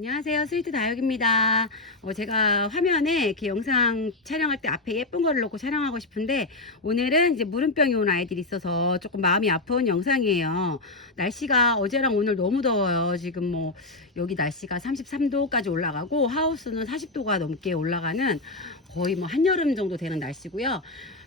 안녕하세요. 스위트 다육입니다. 어, 제가 화면에 이렇게 영상 촬영할 때 앞에 예쁜 거를 놓고 촬영하고 싶은데 오늘은 이제 물음병이 온 아이들이 있어서 조금 마음이 아픈 영상이에요. 날씨가 어제랑 오늘 너무 더워요. 지금 뭐 여기 날씨가 33도까지 올라가고 하우스는 40도가 넘게 올라가는 거의 뭐 한여름 정도 되는 날씨고요.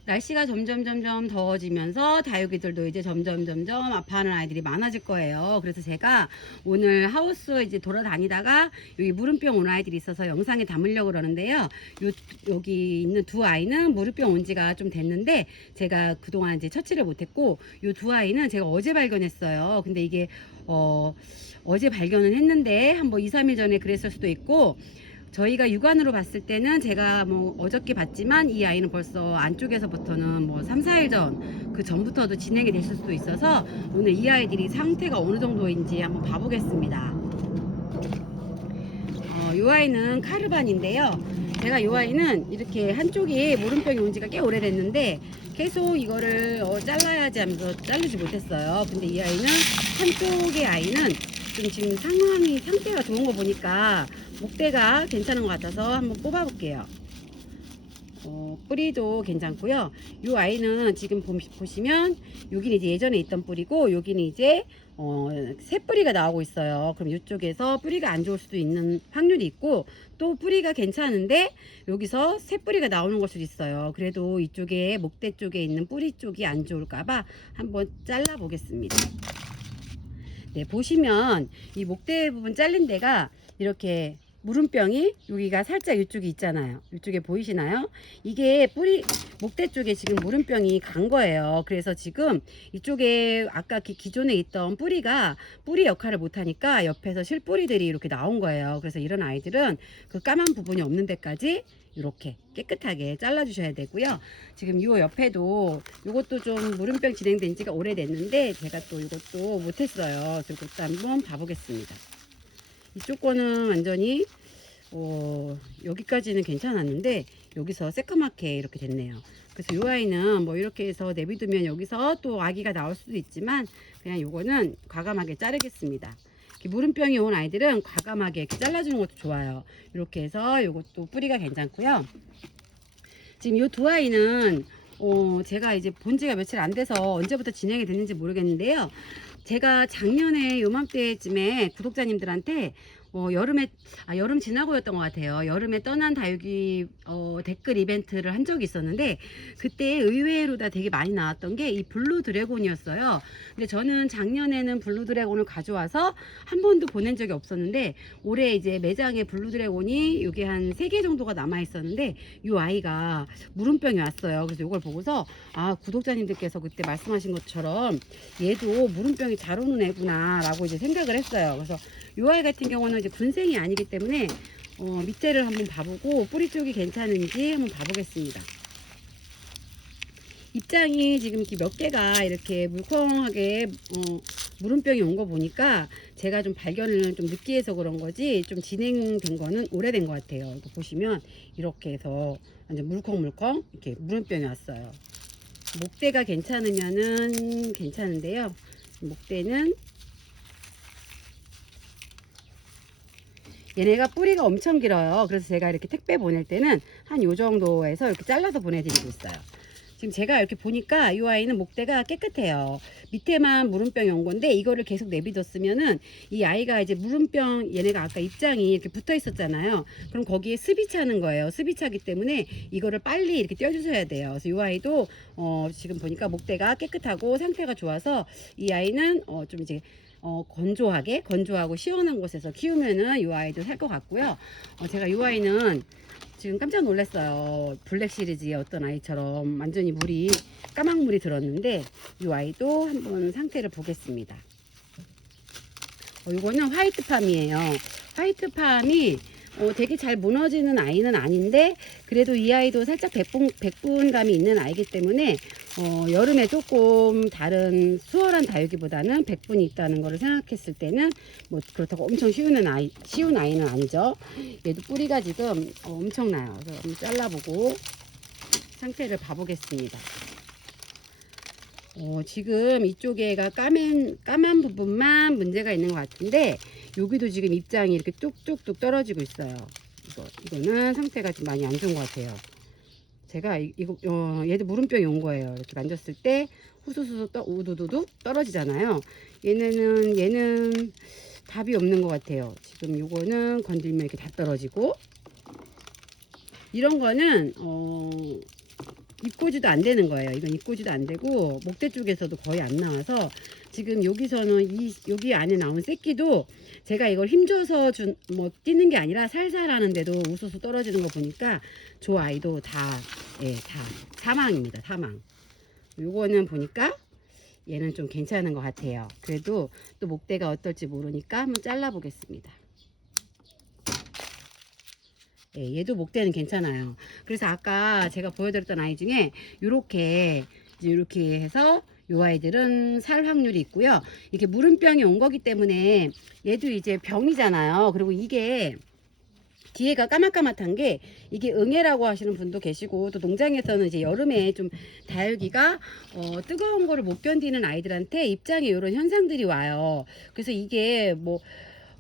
날씨가 점점 점점 더워지면서 다육이들도 이제 점점 점점 아파하는 아이들이 많아질 거예요. 그래서 제가 오늘 하우스 이제 돌아다니다가 여기 물음병 온 아이들이 있어서 영상에 담으려고 그러는데요. 요, 여기 있는 두 아이는 물음병 온 지가 좀 됐는데 제가 그동안 이제 처치를 못했고 요 두 아이는 제가 어제 발견했어요. 근데 이게 어, 어제 발견은 했는데 한뭐 2, 3일 전에 그랬을 수도 있고 저희가 육안으로 봤을 때는 제가 뭐 어저께 봤지만 이 아이는 벌써 안쪽에서부터는 뭐 3, 4일 전 그 전부터도 진행이 됐을 수도 있어서 오늘 이 아이들이 상태가 어느 정도인지 한번 봐보겠습니다. 어, 이 아이는 카르반인데요. 제가 이 아이는 이렇게 한쪽이 모름병이 온 지가 꽤 오래됐는데 계속 이거를 어, 잘라야지 하면서 자르지 못했어요. 근데 이 아이는 한쪽의 아이는 좀 지금 상황이 상태가 좋은 거 보니까 목대가 괜찮은 것 같아서 한번 뽑아 볼게요. 어, 뿌리도 괜찮고요. 이 아이는 지금 보, 보시면 여기는 이제 예전에 있던 뿌리고 여기는 이제 어, 새 뿌리가 나오고 있어요. 그럼 이쪽에서 뿌리가 안 좋을 수도 있는 확률이 있고 또 뿌리가 괜찮은데 여기서 새 뿌리가 나오는 걸 수도 있어요. 그래도 이쪽에 목대 쪽에 있는 뿌리 쪽이 안 좋을까봐 한번 잘라 보겠습니다. 네, 보시면 이 목대 부분 잘린 데가 이렇게 물음병이 여기가 살짝 이쪽이 있잖아요. 이쪽에 보이시나요? 이게 뿌리 목대 쪽에 지금 물음병이 간 거예요. 그래서 지금 이쪽에 아까 기- 기존에 있던 뿌리가 뿌리 역할을 못 하니까 옆에서 실뿌리들이 이렇게 나온 거예요. 그래서 이런 아이들은 그 까만 부분이 없는 데까지 이렇게 깨끗하게 잘라 주셔야 되고요. 지금 이 옆에도 이것도 좀 물음병 진행된 지가 오래됐는데 제가 또 이것도 못했어요. 그래서 이것도 한번 봐보겠습니다. 이쪽 거는 완전히 어, 여기까지는 괜찮았는데 여기서 새까맣게 이렇게 됐네요. 그래서 이 아이는 뭐 이렇게 해서 내비두면 여기서 또 아기가 나올 수도 있지만 그냥 요거는 과감하게 자르겠습니다. 물음병이 온 아이들은 과감하게 이렇게 잘라주는 것도 좋아요. 이렇게 해서 요것도 뿌리가 괜찮고요. 지금 이두 아이는 어, 제가 이제 본 지가 며칠 안 돼서 언제부터 진행이 됐는지 모르겠는데요. 제가 작년에 요맘때쯤에 구독자님들한테 어, 여름에 아 여름 지나고였던 것 같아요. 여름에 떠난 다육이 어, 댓글 이벤트를 한 적이 있었는데 그때 의외로 다 되게 많이 나왔던 게 이 블루 드래곤이었어요. 근데 저는 작년에는 블루 드래곤을 가져와서 한 번도 보낸 적이 없었는데 올해 이제 매장에 블루 드래곤이 여기 한세 개 정도가 남아 있었는데 이 아이가 물음병이 왔어요. 그래서 이걸 보고서 아 구독자님들께서 그때 말씀하신 것처럼 얘도 물음병이 잘 오는 애구나 라고 이제 생각을 했어요. 그래서 이 아이 같은 경우는 이제 군생이 아니기 때문에 어, 밑에를 한번 봐보고 뿌리 쪽이 괜찮은지 한번 봐보겠습니다. 입장이 지금 이렇게 몇 개가 이렇게 물컹하게 어, 물음병이 온 거 보니까 제가 좀 발견을 좀 늦게 해서 그런 거지 좀 진행된 거는 오래된 것 같아요. 이거 보시면 이렇게 해서 완전 물컹물컹 이렇게 물음병이 왔어요. 목대가 괜찮으면은 괜찮은데요. 목대는 얘네가 뿌리가 엄청 길어요. 그래서 제가 이렇게 택배 보낼 때는 한 요 정도에서 이렇게 잘라서 보내드리고 있어요. 지금 제가 이렇게 보니까 이 아이는 목대가 깨끗해요. 밑에만 물음병이 온 건데 이거를 계속 내비뒀으면은 이 아이가 이제 물음병 얘네가 아까 입장이 이렇게 붙어 있었잖아요. 그럼 거기에 습이 차는 거예요. 습이 차기 때문에 이거를 빨리 이렇게 떼어주셔야 돼요. 그래서 이 아이도 어 지금 보니까 목대가 깨끗하고 상태가 좋아서 이 아이는 어 좀 이제 어, 건조하게 건조하고 시원한 곳에서 키우면은 이 아이도 살 것 같고요. 어, 제가 이 아이는 지금 깜짝 놀랐어요. 블랙 시리즈의 어떤 아이처럼 완전히 물이 까막물이 들었는데 이 아이도 한번 상태를 보겠습니다. 어, 이거는 화이트 팜이에요. 화이트 팜이 어, 되게 잘 무너지는 아이는 아닌데 그래도 이 아이도 살짝 백분, 백분감이 있는 아이기 때문에 어, 여름에 조금 다른 수월한 다육이보다는 백분이 있다는 것을 생각했을 때는 뭐 그렇다고 엄청 쉬운 아이 쉬운 아이는 아니죠. 얘도 뿌리가 지금 어, 엄청나요. 그래서 잘라보고 상태를 봐보겠습니다. 어, 지금 이쪽에가 까맨 까만 부분만 문제가 있는 것 같은데 여기도 지금 입장이 이렇게 뚝뚝뚝 떨어지고 있어요. 이거 이거는 상태가 좀 많이 안 좋은 것 같아요. 제가 이, 이거 어, 얘도 물음병이 온 거예요. 이렇게 만졌을 때 후수수 떠 우두두두 떨어지잖아요. 얘네는 얘는 답이 없는 것 같아요. 지금 요거는 건들면 이렇게 다 떨어지고 이런 거는 어 입고지도 안 되는 거예요. 이건 입고지도 안 되고 목대 쪽에서도 거의 안 나와서 지금 여기서는 이 여기 안에 나온 새끼도 제가 이걸 힘줘서 준 뭐 뛰는 게 아니라 살살 하는데도 우수수 떨어지는 거 보니까 저 아이도 다 예, 다 사망입니다. 사망. 요거는 보니까 얘는 좀 괜찮은 것 같아요. 그래도 또 목대가 어떨지 모르니까 한번 잘라 보겠습니다. 예, 얘도 목대는 괜찮아요. 그래서 아까 제가 보여드렸던 아이 중에 요렇게 이제 요렇게 해서 요 아이들은 살 확률이 있고요. 이게 물음병이 온 거기 때문에 얘도 이제 병이잖아요. 그리고 이게 뒤에가 까맣까맣한 게 이게 응애라고 하시는 분도 계시고 또 농장에서는 이제 여름에 좀 다육이가 어, 뜨거운 거를 못 견디는 아이들한테 입장에 이런 현상들이 와요. 그래서 이게 뭐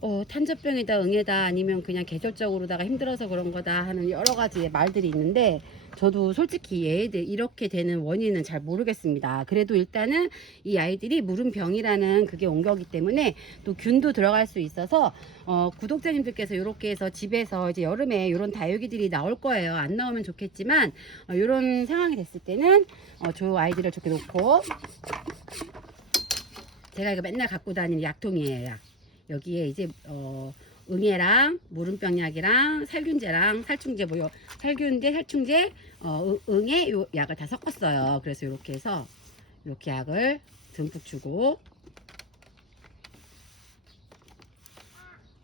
어, 탄저병이다, 응애다, 아니면 그냥 계절적으로다가 힘들어서 그런 거다 하는 여러 가지 말들이 있는데, 저도 솔직히 얘들 이렇게 되는 원인은 잘 모르겠습니다. 그래도 일단은 이 아이들이 물음병이라는 그게 온 거기 때문에 또 균도 들어갈 수 있어서, 어, 구독자님들께서 이렇게 해서 집에서 이제 여름에 이런 다육이들이 나올 거예요. 안 나오면 좋겠지만, 어, 이런 상황이 됐을 때는, 어, 저 아이들을 저렇게 놓고, 제가 이거 맨날 갖고 다니는 약통이에요, 약. 여기에 이제 어 응애랑 무름병약이랑 살균제랑 살충제 뭐 요 살균제 살충제 어 응- 응애 요 약을 다 섞었어요. 그래서 이렇게 해서 이렇게 약을 듬뿍 주고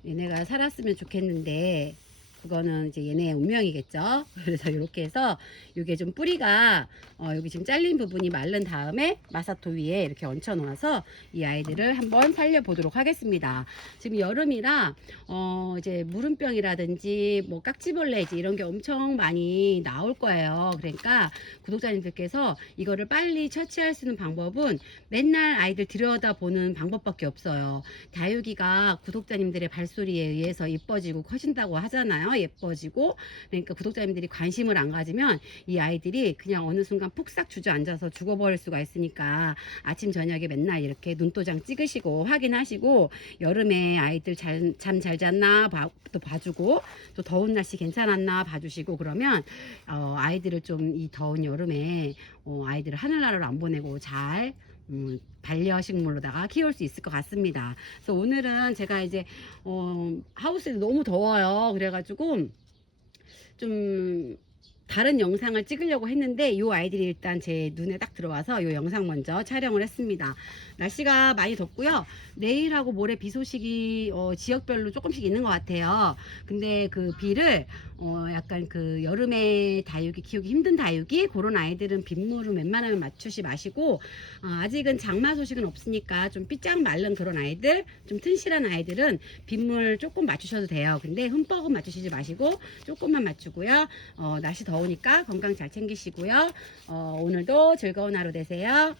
얘네가 살았으면 좋겠는데 그거는 이제 얘네의 운명이겠죠. 그래서 이렇게 해서 이게 좀 뿌리가 어, 여기 지금 잘린 부분이 마른 다음에 마사토 위에 이렇게 얹혀 놓아서 이 아이들을 한번 살려 보도록 하겠습니다. 지금 여름이라 어, 이제 물음병이라든지 뭐 깍지벌레 이제 이런 게 엄청 많이 나올 거예요. 그러니까 구독자님들께서 이거를 빨리 처치할 수 있는 방법은 맨날 아이들 들여다보는 방법밖에 없어요. 다육이가 구독자님들의 발소리에 의해서 예뻐지고 커진다고 하잖아요. 예뻐지고 그러니까 구독자님들이 관심을 안 가지면 이 아이들이 그냥 어느 순간 푹싹 주저앉아서 죽어버릴 수가 있으니까 아침 저녁에 맨날 이렇게 눈도장 찍으시고 확인하시고 여름에 아이들 잠잘 잤나 봐, 또 봐주고 또 더운 날씨 괜찮았나 봐주시고 그러면 어, 아이들을 좀 이 더운 여름에 어, 아이들을 하늘나라로 안 보내고 잘 음, 반려식물로다가 키울 수 있을 것 같습니다. 그래서 오늘은 제가 이제 어, 하우스에 너무 더워요. 그래가지고 좀 다른 영상을 찍으려고 했는데 이 아이들이 일단 제 눈에 딱 들어와서 이 영상 먼저 촬영을 했습니다. 날씨가 많이 덥고요. 내일하고 모레 비 소식이 어, 지역별로 조금씩 있는 것 같아요. 근데 그 비를 어, 약간 그 여름에 다육이 키우기 힘든 다육이 그런 아이들은 빗물을 웬만하면 맞추시 마시고 어, 아직은 장마 소식은 없으니까 좀 삐짝 마른 그런 아이들 좀 튼실한 아이들은 빗물 조금 맞추셔도 돼요. 근데 흠뻑은 맞추시지 마시고 조금만 맞추고요. 어, 날씨 더우니까 건강 잘 챙기시고요. 어, 오늘도 즐거운 하루 되세요.